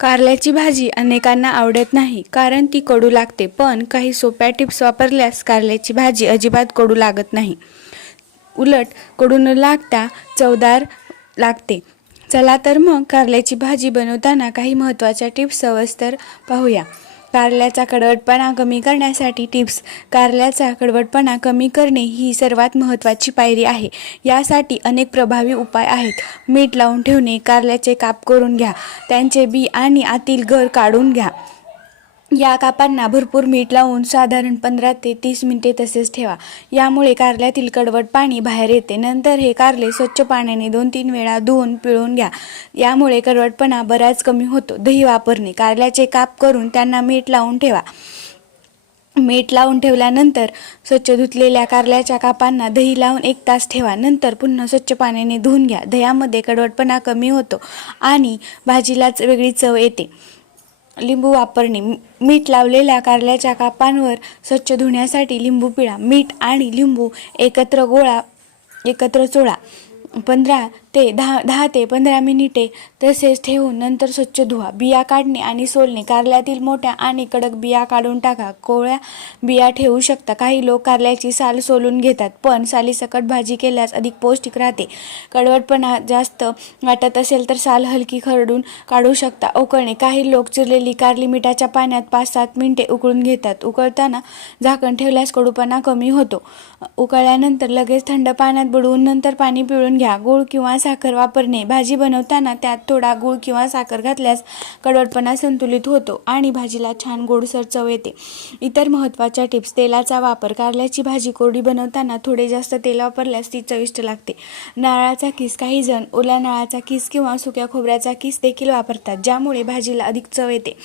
कारल्याची भाजी अनेकांना आवडत नाही कारण ती कडू लागते. पण काही सोप्या टिप्स वापरल्यास कारल्याची भाजी अजिबात कडू लागत नाही. उलट कडू न लागता चवदार लागते. चला तर मग कारल्याची भाजी बनवताना काही महत्त्वाच्या टिप्स सविस्तर पाहूया. कारल्याचा कडवटपणा कमी करण्यासाठी टिप्स. कारल्याचा कडवटपणा कमी करणे ही सर्वात महत्त्वाची पायरी आहे. यासाठी अनेक प्रभावी उपाय आहेत. मीठ लावून ठेवणे कारल्याचे काप करून घ्या त्यांचे बी आणि आतील घर काढून घ्या. या कापांना भरपूर मीठ लावून साधारण पंधरा ते तीस मिनिटे तसेच ठेवा. यामुळे कारल्यातील कडवट पाणी बाहेर येते. नंतर हे कारले स्वच्छ पाण्याने दोन तीन वेळा धुवून पिळून घ्या. यामुळे कडवटपणा बराच कमी होतो. दही वापरणे. कारल्याचे काप करून त्यांना मीठ लावून ठेवा. मीठ लावून ठेवल्यानंतर स्वच्छ धुतलेल्या कारल्याच्या कापांना दही लावून एक तास ठेवा. नंतर पुन्हा स्वच्छ पाण्याने धुवून घ्या. दह्यामध्ये कडवटपणा कमी होतो आणि भाजीलाच वेगळी चव येते. लिंबू वापरणे मीठ लावलेल्या कारल्याच्या कापांवर स्वच्छ धुण्यासाठी लिंबू पिळा. मीठ आणि लिंबू एकत्र गोळा एकत्र चोळा पंधरा ते दहा दहा ते पंधरा मिनिटे तसेच ठेवून नंतर स्वच्छ धुवा. बिया काढणे आणि सोलणे. कारल्यातील मोठ्या आणि कडक बिया काढून टाका. कोवळ्या बिया ठेवू शकता. काही लोक कारल्याची साल सोलून घेतात पण सालीसकट भाजी केल्यास अधिक पौष्टिक राहते. कडवटपणा जास्त वाटत असेल तर साल हलकी खरडून काढू शकता. उकळणे. काही लोक चिरलेली कारली मिठाच्या पाण्यात पाच सात मिनिटे उकळून घेतात. उकळताना झाकण ठेवल्यास कडूपणा कमी होतो. उकळल्यानंतर लगेच थंड पाण्यात बुडवून नंतर पाणी पिळून घ्या. गूळ किंवा साखर वापरणे. भाजी बनवताना त्यात थोडा गूळ किंवा साखर घातल्यास कडवटपणा संतुलित होतो आणि भाजीला छान गोडसर चव येते. इतर महत्त्वाच्या टिप्स. तेलाचा वापर. कारल्याची भाजी कोरडी बनवताना थोडे जास्त तेल वापरल्यास ती चविष्ट लागते. नारळाचा किस. काही जण ओल्या नारळाचा किस किंवा सुक्या खोबऱ्याचा किस देखील वापरतात ज्यामुळे भाजीला अधिक चव येते.